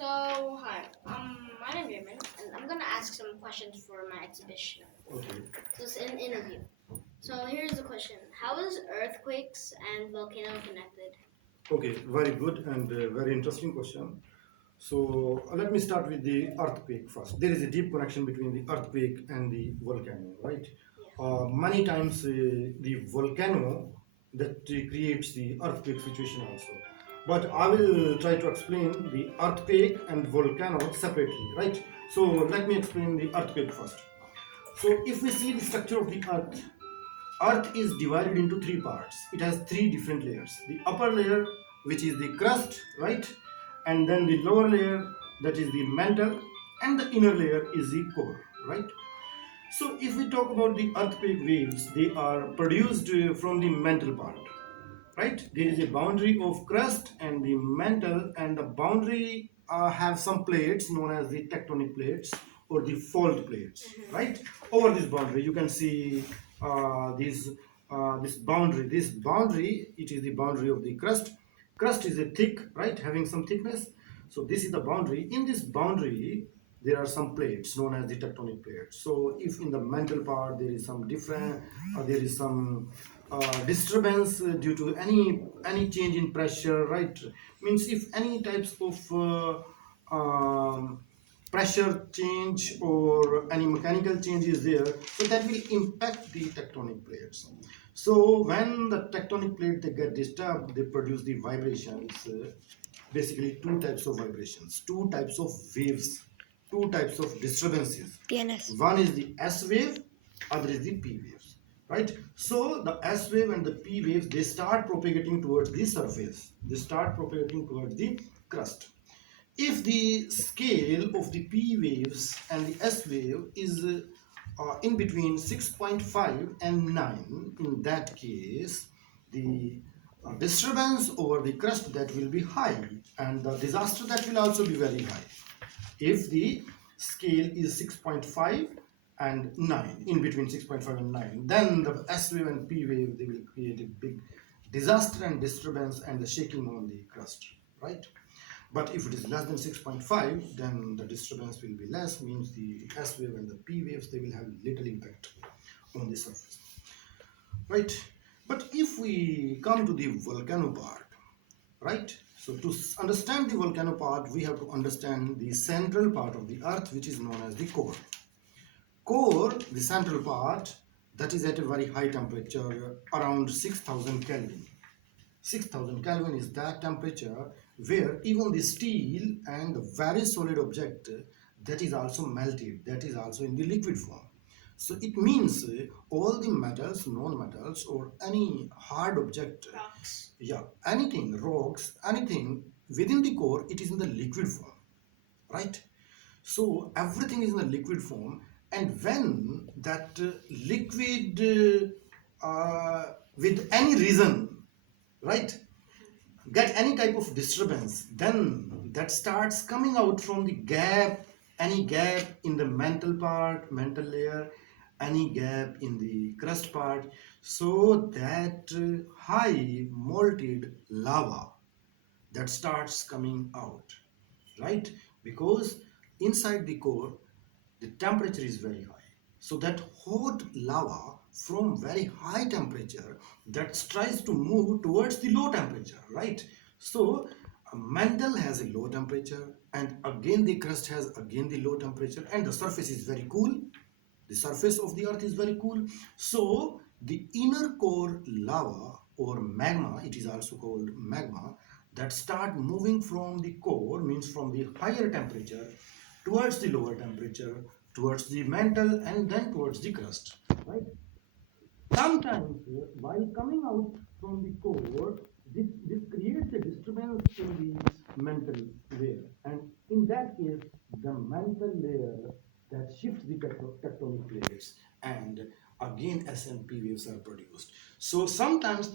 Hi, my name is Raymond, and I'm gonna ask some questions for my exhibition. Okay. So it's an interview. So here's the question: how is earthquakes and volcano connected? Okay, very good and very interesting question. So let me start with the earthquake first. There is a deep connection between the earthquake and the volcano, right? Yeah. Many times the volcano that creates the earthquake situation also. But I will try to explain the earthquake and volcano separately, right? So let me explain the earthquake first. So if we see the structure of the Earth is divided into three parts. It has three different layers. The upper layer, which is the crust, right? And then the lower layer, that is the mantle, and the inner layer is the core, right? So if we talk about the earthquake waves, they are produced from the mantle part, right? There is a boundary of crust and the mantle, and the boundary have some plates known as the tectonic plates or the fault plates, right? Over this boundary you can see this boundary, it is the boundary of the crust is a thick, right, having some thickness. So this is the boundary. In this boundary there are some plates known as the tectonic plates. So if in the mantle part there is some different there is some disturbance due to any change in pressure, right, means if any types of pressure change or any mechanical change is there, so that will impact the tectonic plates. So when the tectonic plate they get disturbed, they produce the vibrations, basically two types of vibrations, two types of waves, two types of disturbances. PNS. One is the S wave, other is the P waves, right? So the S wave and the P waves, they start propagating towards the surface, they start propagating towards the crust. If the scale of the P waves and the S wave is in between 6.5 and 9, in that case the disturbance over the crust that will be high, and the disaster that will also be very high. If the scale is 6.5 and 9, in between 6.5 and 9, then the S wave and P wave, they will create a big disaster and disturbance and the shaking on the crust, right? But if it is less than 6.5, then the disturbance will be less, means the S wave and the P waves, they will have little impact on the surface, right? But if we come to the volcano part, right? So to understand the volcano part, we have to understand the central part of the earth, which is known as the core. Core, the central part, that is at a very high temperature, around 6000 Kelvin. 6000 Kelvin is that temperature where even the steel and the very solid object, that is also melted, that is also in the liquid form. So it means all the metals, non-metals, or any hard object, Rocks. yeah, anything, rocks, anything within the core, it is in the liquid form, right? So everything is in the liquid form, and when that liquid with any reason, right, get any type of disturbance, then that starts coming out from the gap, any gap in the mantle part, mantle layer, any gap in the crust part, so that high molted lava that starts coming out, right? Because inside the core the temperature is very high, so that hot lava from very high temperature that tries to move towards the low temperature, right? So a mantle has a low temperature, and again the crust has again the low temperature, and the surface is very cool. The surface of the earth is very cool. So the inner core lava or magma, it is also called magma, that start moving from the core, means from the higher temperature towards the lower temperature, towards the mantle, and then towards the crust, right? Sometimes while coming out from the core, this creates a disturbance in the mantle layer, and in that case the mantle layer that shifts the tectonic plates, and again S&P waves are produced. So sometimes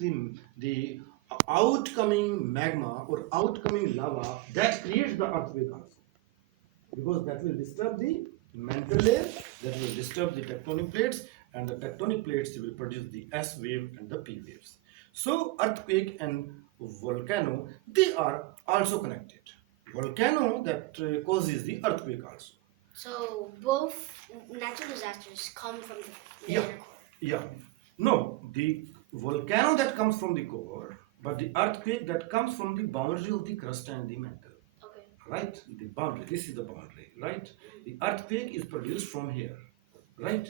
the outcoming magma or outcoming lava that creates the earthquake also, because that will disturb the mantle layer, that will disturb the tectonic plates, and the tectonic plates will produce the S wave and the P waves. So earthquake and volcano, they are also connected. volcano that causes the earthquake also. So both natural disasters come from the Yeah, inner core. yeah. No, the volcano that comes from the core, but the earthquake that comes from the boundary of the crust and the mantle. Okay. Right? The boundary. This is the boundary. Right? The earthquake is produced from here. Right?